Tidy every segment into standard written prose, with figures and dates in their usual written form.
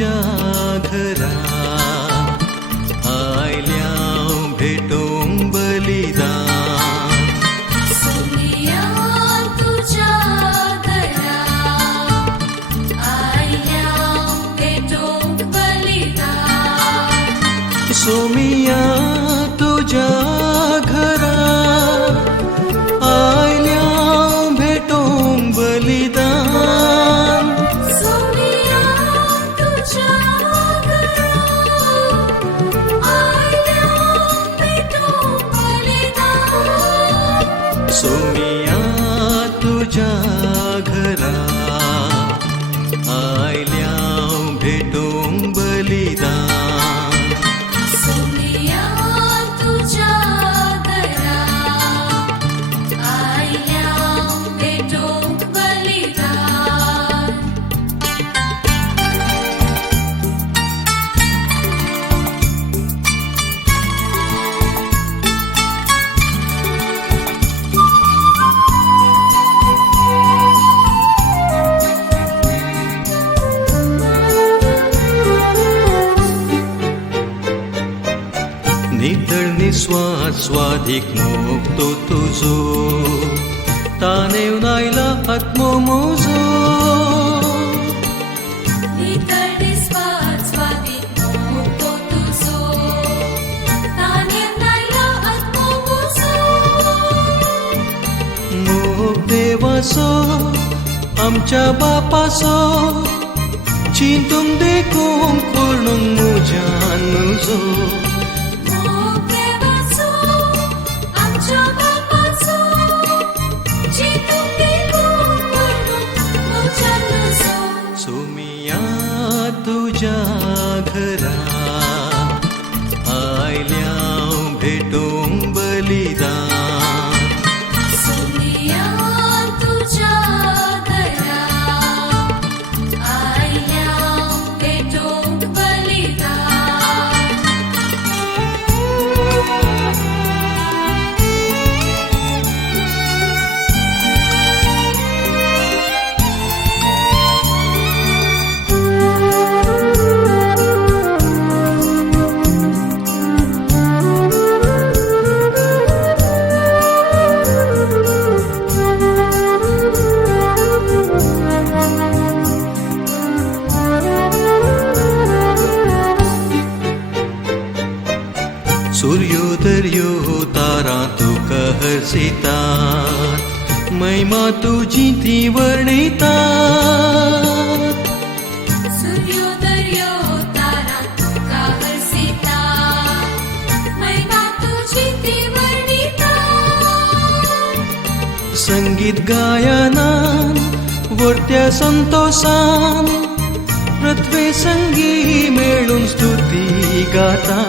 तुझ्या घरा आयल्या भेटों बलिदान सोमिया तुझ्या घरा आयल्या भेटों बलिदान सोमिया तुझ्या घरा आयल्या भेटों बलिदान सोमिया तुझ्या घरा आयल्या भेटों बलिदान सोमिया तुझ्या घरा आयल्या भेटों बलिदान सोमिया तुझ्या घरा आयल्या भेटों बलिदान नितळ निस्वाद स्वाधिक मोगतो तुझो तानेव नायला आत्मो मोजो नितळ स्वादिक मोगतो तुझो तानेव नायला आत्मो मोजो मोग देवासो आमच्या बापासो चिंतून देखून कोणूंक मुज्यान नुजो मोग देवाचो आमच्या बापाचो चिंतून देखून कोणूंक मुज्यान नुजो सोमिया तुझ्या घरा आयल्या भेटों बलिदान सोमिया तुझ्या घरा आयल्या भेटों बलिदान सूर्योदयो तारा तुका हर्षितात महिमा तुझी ती वर्णितात सूर्योदयो तारा तुका हर्षितात महिमा तुझी ती वर्णितात संगीत गायनान वर्त्या संतोषान रत्वे संगी मेळून स्तुती गाता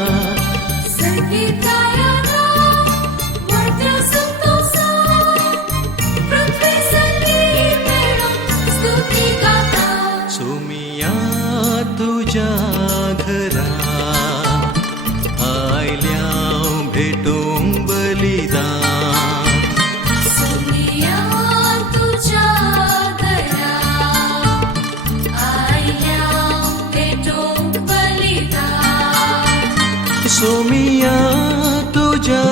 संगीत गायना वर्त्या संतोषान पृथ्वी संगीत मेळून स्तुती गाता सोमिया तुझ्या घरा आयल्या भेटों बलिदान सोमिया तुझ्या घरा आयल्या भेटों बलिदान सोमिया तुझ्या